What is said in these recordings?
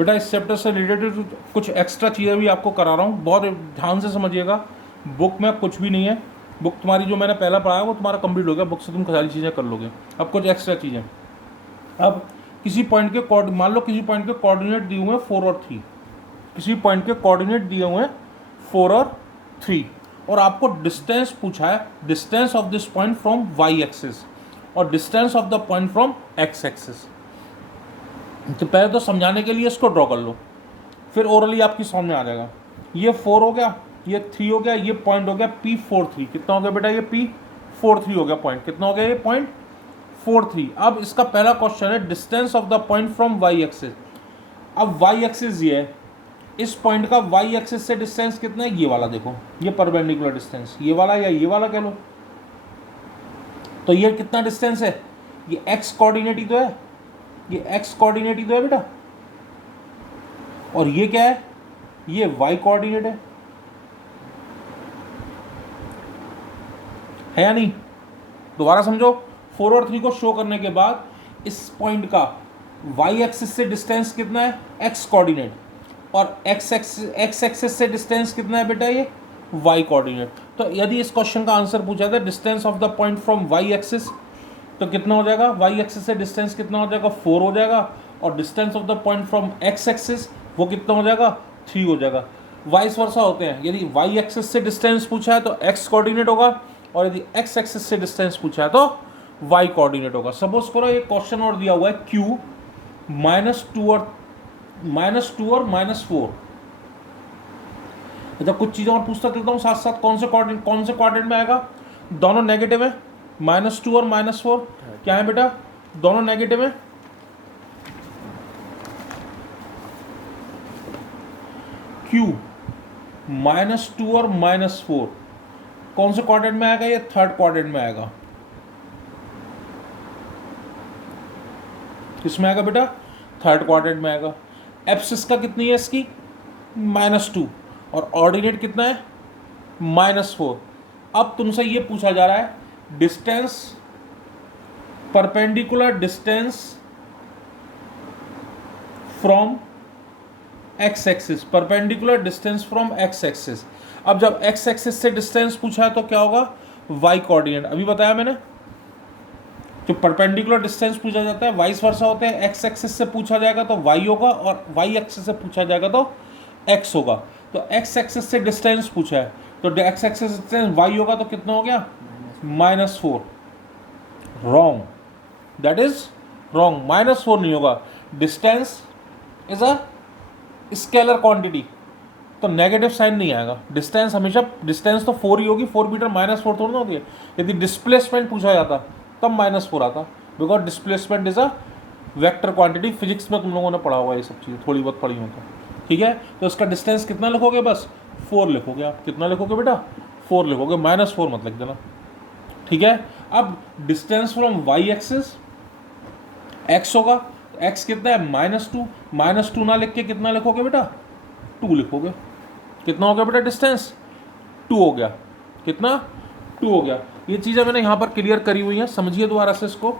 बेटा इस चैप्टर से रिलेटेड कुछ एक्स्ट्रा चीज़ें भी आपको करा रहा हूँ, बहुत ध्यान से समझिएगा। बुक में कुछ भी नहीं है, बुक तुम्हारी जो मैंने पहला पढ़ाया वो तुम्हारा कंप्लीट हो गया, बुक से तुम सारी चीज़ें कर लोगे। अब कुछ एक्स्ट्रा चीज़ें, अब किसी पॉइंट के मान लो किसी पॉइंट के कोऑर्डिनेट दिए हुए हैं 4 और 3, किसी पॉइंट के कोऑर्डिनेट दिए हुए हैं 4 और 3, और आपको डिस्टेंस पूछा है, distance of this point from Y axis और distance of the point from X axis. तो पहले तो समझाने के लिए इसको ड्रॉ कर लो, फिर ओरली आपकी समझ में आ जाएगा। ये 4 हो गया, ये 3 हो गया, ये पॉइंट हो गया P43, कितना हो गया बेटा ये P43 हो गया पॉइंट, कितना हो गया ये पॉइंट 43। अब इसका पहला क्वेश्चन है distance of the point from Y axis. अब वाई एक्सिस ये है, इस पॉइंट का वाई एक्सिस से डिस्टेंस कितना है, ये वाला देखो, ये परपेंडिकुलर डिस्टेंस, ये वाला या ये वाला कह लो। तो ये कितना डिस्टेंस है, ये एक्स कोऑर्डिनेट ही तो है, ये एक्स कोऑर्डिनेट ही तो है बेटा, और ये क्या है, ये वाई कोऑर्डिनेट है या नहीं। दोबारा समझो, 4 और 3 को शो करने के बाद इस पॉइंट का वाई एक्सिस से डिस्टेंस कितना है, एक्स कोऑर्डिनेट, और एक्स एक्सिस से डिस्टेंस कितना है बेटा, ये वाई कोऑर्डिनेट। तो यदि इस क्वेश्चन का आंसर पूछा था distance of the point from Y axis, तो कितना हो जाएगा, वाई एक्सिस से डिस्टेंस कितना हो जाएगा, 4 हो जाएगा, और distance of the point from X axis वो कितना हो जाएगा, 3 हो जाएगा। वाइस वर्सा होते हैं, यदि वाई एक्सिस से डिस्टेंस पूछा है तो एक्स कोऑर्डिनेट होगा, और यदि एक्स एक्सिस से डिस्टेंस पूछा है तो वाई कोऑर्डिनेट होगा। सपोज करो एक क्वेश्चन और दिया हुआ है Q -2 और -4। अच्छा कुछ चीज़ें और पूछता चलता हूँ साथ साथ, कौन से कोऑर्डिनेट में आएगा, दोनों नेगेटिव है, -2 और -4 क्या है बेटा, दोनों नेगेटिव है। Q -2 और -4 कौन से क्वाड्रेंट में आएगा, ये थर्ड क्वाड्रेंट में आएगा। किसमें आएगा बेटा, थर्ड क्वाड्रेंट में आएगा। एब्सिस का कितनी है इसकी, -2, और ऑर्डिनेट कितना है, -4। अब तुमसे ये पूछा जा रहा है distance, perpendicular distance from X axis, perpendicular distance from X axis. अब जब एक्स एक्सिस से डिस्टेंस पूछा है तो क्या होगा, वाई कोऑर्डिनेट। अभी बताया मैंने, जो परपेंडिकुलर डिस्टेंस पूछा जाता है वाइस वर्सा होते हैं, एक्स एक्सिस से पूछा जाएगा तो वाई होगा, और वाई एक्सिस से पूछा जाएगा तो एक्स होगा। तो एक्स एक्सिस से डिस्टेंस पूछा है तो एक्स एक्सिस डिस्टेंस वाई होगा, तो कितना हो गया, -4। रॉन्ग, दैट इज रॉन्ग, -4 नहीं होगा। Distance is a scalar quantity, तो नेगेटिव साइन नहीं आएगा। डिस्टेंस हमेशा, डिस्टेंस तो 4 ही होगी, 4 मीटर -4 थोड़ी ना होती है। यदि डिस्प्लेसमेंट पूछा जाता तब -4 आता, because displacement is a vector quantity. Physics में तुम लोगों ने पढ़ा होगा ये सब चीज़ें, थोड़ी बहुत पढ़ी हो तो, ठीक है। तो इसका डिस्टेंस कितना लिखोगे, बस 4 लिखोगे आप। कितना लिखोगे बेटा, 4 लिखोगे, -4 मत लिख देना, ठीक है। अब distance from Y axis X होगा, तो एक्स कितना है, -2, -2 ना लिख के कितना लिखोगे बेटा, 2 लिखोगे। कितना हो गया बेटा डिस्टेंस, 2 हो गया, कितना, 2 हो गया। ये चीज़ें मैंने यहाँ पर क्लियर करी हुई हैं, समझिए दोबारा से इसको।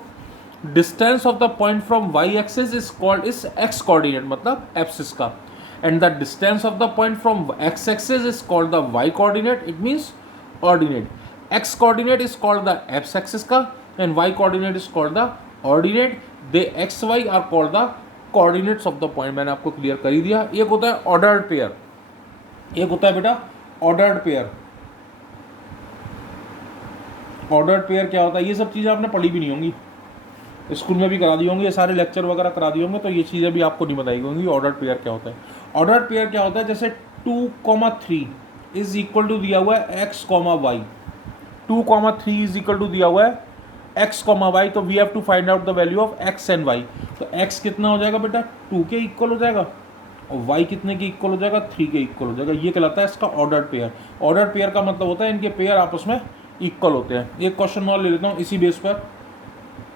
Distance of the point from Y axis is called is X coordinate, मतलब एक्सिस का, and the distance of the point from X axis is called the Y coordinate, it means ordinate. X coordinate is called the X axis का, and Y coordinate is called the ordinate. They X Y are called the coordinates of the point. मैंने आपको clear कर ही दिया। एक होता है ordered pair, एक होता है बेटा ऑर्डर्ड पेयर। ऑर्डर्ड पेयर क्या होता है, ये सब चीज़ें आपने पढ़ी भी नहीं होंगी, स्कूल में भी करा दी होंगी, ये सारे लेक्चर वगैरह करा दिए होंगे, तो ये चीज़ें भी आपको नहीं बताई होंगी। ऑर्डर्ड पेयर क्या होता है, ऑर्डर्ड पेयर क्या होता है, जैसे 2,3 इज इक्वल टू दिया हुआ है x, y, 2,3 is equal to दिया हुआ है x, y, तो we have to find out the value of x and y। तो x कितना हो जाएगा बेटा, 2 के इक्वल हो जाएगा, और y कितने के इक्वल हो जाएगा, 3 के इक्वल हो जाएगा। ये कहलाता है इसका ऑर्डर्ड पेयर। ऑर्डर्ड पेयर का मतलब होता है इनके पेयर आपस में इक्वल होते हैं। एक क्वेश्चन और ले लेता हूँ इसी बेस पर,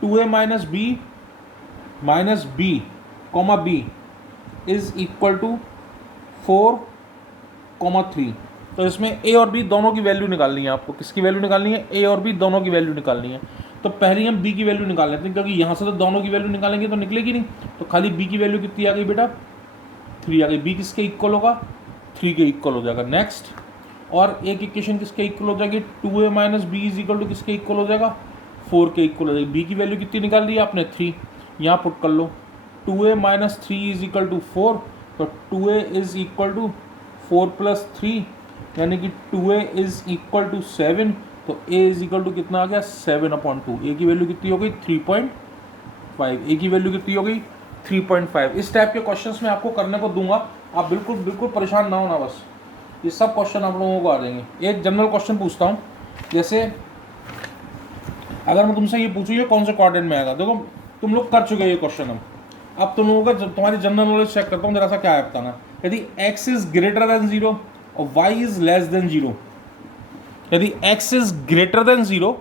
2a - b b is equal to 4,3। तो इसमें a और b दोनों की वैल्यू निकालनी है आपको। किसकी वैल्यू निकालनी है, a और b दोनों की वैल्यू निकालनी है। तो पहले हम b की वैल्यू निकाल लेते हैं, क्योंकि यहाँ से तो दोनों की वैल्यू निकालेंगे तो निकलेगी नहीं। तो खाली b की वैल्यू कितनी आ गई बेटा, 3 आ गई, बी किसके इक्वल होगा, 3 के इक्वल हो जाएगा। नेक्स्ट, और एक इक्वेशन किसके इक्वल हो जाएगी, 2a minus B is equal to किसके इक्वल हो जाएगा, 4 के इक्वल हो जाएगी। बी की वैल्यू कितनी निकाल ली आपने, 3, यहाँ पुट कर लो। 2a minus 3 is equal to 4, तो 2a is equal to 4 plus 3, यानी कि 2a इज इक्वल टू 7, तो a इज इक्वल टू कितना आ गया, 7/2। a की वैल्यू कितनी हो गई, 3.5। a की वैल्यू कितनी हो गई, 3.5। इस टाइप के क्वेश्चंस मैं आपको करने को दूंगा, आप बिल्कुल बिल्कुल परेशान ना होना, बस ये सब क्वेश्चन आप लोगों को आ जाएंगे। एक जनरल क्वेश्चन पूछता हूँ, जैसे अगर मैं तुमसे ये पूछूँ ये कौन से क्वाड्रेंट में आएगा, देखो तुम लोग कर चुके ये क्वेश्चन। अब तुम लोगों का तुम्हारी जनरल नॉलेज चेक करता हूँ जरा सा, क्या है बताना। यदि x इज ग्रेटर देन 0 और y इज लेस देन 0, यदि x is greater than 0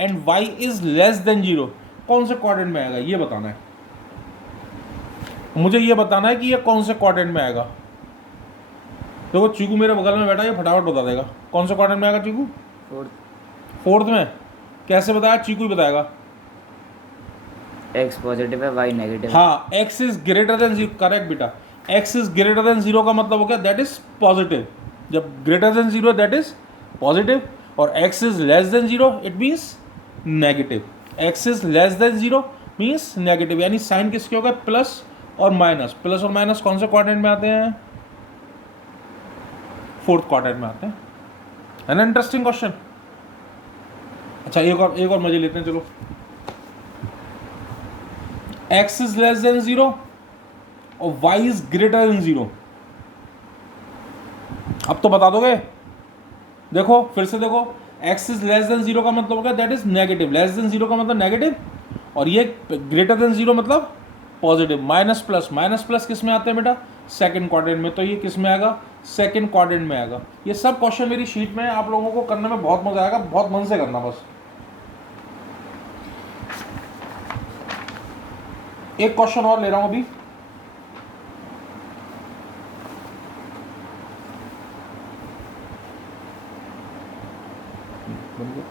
and y is less than 0, कौन से क्वाड्रेंट में आएगा ये बताना है मुझे। ये बताना है कि ये कौन से क्वाड्रेंट में आएगा। देखो चीकू मेरे बगल में बैठा, ये फटाफट बता देगा कौन से क्वाड्रेंट में आएगा। चीकू फोर्थ में। कैसे बताया, चीकू ही बताएगा। x पॉजिटिव है, y नेगेटिव। हाँ, x is greater than 0, correct बेटा। x इज ग्रेटर देन 0 का मतलब हो गया दैट इज पॉजिटिव। जब greater than 0 that is positive, और x is less than 0 it means negative. x is less than 0 means negative, यानी sign किसके होगा, प्लस और माइनस। प्लस और माइनस कौन से क्वाड्रेंट में आते हैं, फोर्थ क्वाड्रेंट में आते हैं, है ना। Interesting question. अच्छा एक और मजे लेते हैं, चलो। x इज लेस देन 0 और y इज ग्रेटर देन 0। अब तो बता दोगे, देखो फिर से देखो, x इज लेस देन 0 का मतलब होगा that is negative, less than 0 का मतलब नेगेटिव, और ये ग्रेटर देन 0 मतलब पॉजिटिव। माइनस प्लस किस में आते हैं बेटा, सेकंड क्वाड्रेंट में, तो ये किस में आएगा, सेकंड क्वाड्रेंट में आएगा। ये सब क्वेश्चन मेरी शीट में है, आप लोगों को करने में बहुत मजा आएगा, बहुत मन से करना। बस एक क्वेश्चन और ले रहा हूं अभी। बन गया।